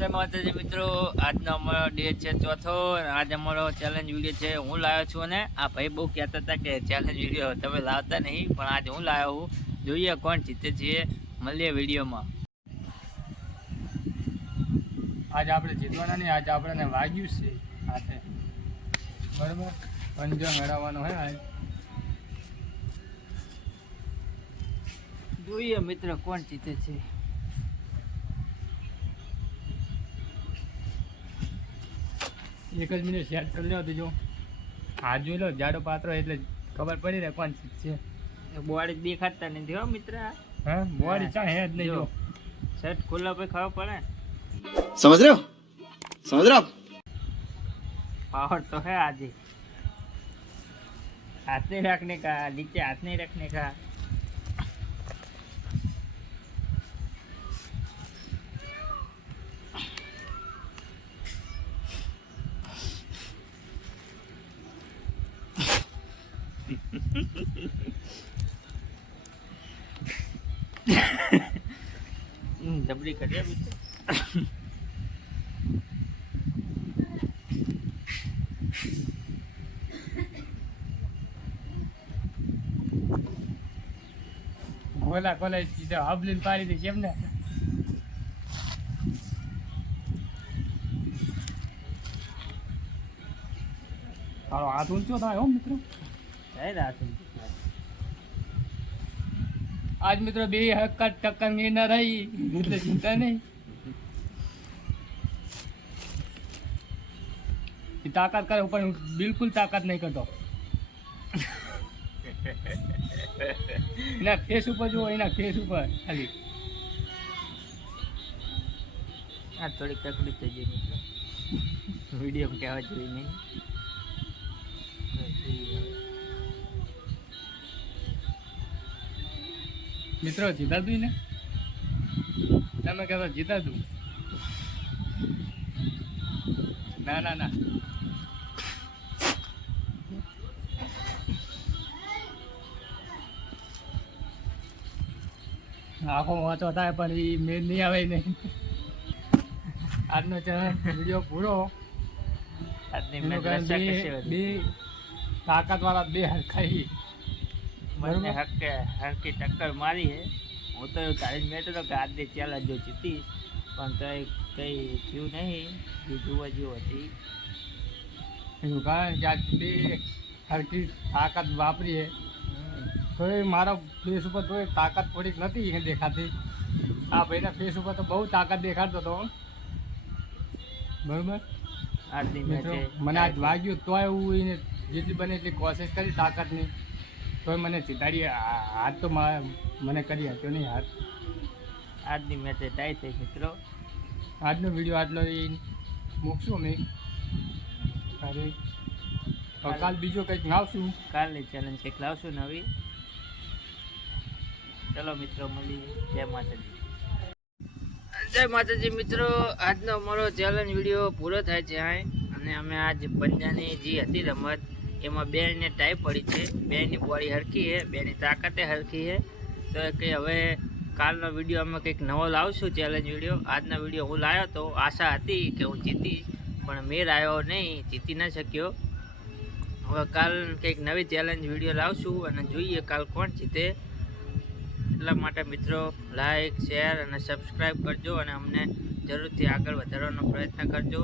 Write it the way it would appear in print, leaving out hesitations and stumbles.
જય માતાજી મિત્રો, આજનો અમારો ડે છે ચોથો. આજ અમારો ચેલેન્જ વિડીયો છે હું લાવ્યો છું. અને આ ભાઈ બહુ કહેતા હતા કે ચેલેન્જ વિડીયો તમે લાવતા નહીં, પણ આજે હું લાવ્યો હું. જોઈએ કોણ જીતે છે, મળીએ વિડીયોમાં. આજે આપણે જીતવાના નહીં, આજે આપણને વાગ્યું છે હાથે, બરાબર. પંજો મેળવવાનો હે આજ. જોઈએ મિત્રો કોણ જીતે છે. એક જ મિનિટ સેટ કરી લો તો જો હાથ જોઈ લો, જાડો પાત્રો એટલે ખબર પડી રહે કોણ છે. બોડી દેખાડતા નથી હો મિત્ર. હા, બોડી ચા હે જ નહીં. જો શર્ટ ખુલ્લા પછી ખબર પડે. समझ रहे हो, समझ रहे हो आप? पावर तो है आज ही. हाथ नहीं रखने का, नीचे हाथ नहीं रखने का. जबरी कर दिया ગોલા ગોલા સીધા હબલીને પાડી દે કેમ ને. હાલો હાથ ઊંચો થાય હો મિત્રો. આજ મિત્રો બે હક્કા ટક્કર ની ના રહી એટલે ચિંતા નહીં. તાકાત કરે પણ બિલકુલ તાકાત નહીં કરતો. એના ફેસ ઉપર જુઓ, એના ફેસ ઉપર ખાલી. આ થોડી તકલીફ થઈ ગઈ મિત્રો, વિડીયો કહેવા જોઈએ નહીં. મિત્રો જીતા તું ને, તમે કહેતો જીતા તું. ના ના ના, આખો વાંચો થાય પણ એ મેળ નહીં આવે નહીં. આજનો વિડીયો પૂરો. આજની મેચ રસ્તા કેસે બે તાકાત વાળા બે હરખાઈ બંને હરકી ટક્કર મારી છે. હું તો એવું તારી મેચ હતો કે આજની ચેલેન્જ જો જીતી, પણ તો કંઈ થયું નહીં. જે જોવા જેવું હતી એનું કારણ કે આજ બે હરકી તાકાત વાપરી છે. તો એ મારા ફેસ ઉપર તો તાકાત થોડીક નથી દેખાતી. આ ભાઈના ફેસ ઉપર તો બહુ તાકાત દેખાડતો હતો, બરાબર. આજની મેચ મને આજ વાગ્યું તોય હું એને જેટલી બને એટલી કોશિશ કરી તાકાતની, તોય મને જીતાડી. હાથ તો મને કરી આપ્યો નહીં હાથ. આજની મેચ ટાઈ થઈ મિત્રો. આજનો વિડીયો આટલો એ મૂકશું અમે. અરે કાલ બીજો કંઈક લાવશું. કાલની ચેલેન્જ કંઈક લાવશું નવી. ચલો મિત્રો મળીએ. જય માતાજી. જય માતાજી મિત્રો, આજનો અમારો ચેલેન્જ વિડીયો પૂરો થાય છે. અને અમે આજ પંજાની જે હતી રમત એમાં બેને ટાઈ પડી છે. બેની બોડી હરખી છે, બેની તાકાતે હરખી છે. તો કંઈ હવે કાલનો વિડીયો અમે કંઈક નવો લાવશું ચેલેન્જ વિડીયો. આજનો વિડીયો હું લાવ્યો તો આશા હતી કે હું જીતીશ, પણ મેર આવ્યો નહીં, જીતી ન શક્યો. હવે કાલ કંઈક નવી ચેલેન્જ વિડીયો લાવશું અને જોઈએ કાલ કોણ જીતે. એટલા માટે મિત્રો લાઈક, શેર અને સબસ્ક્રાઈબ કરજો અને અમને જરૂરથી આગળ વધારવાનો પ્રયત્ન કરજો.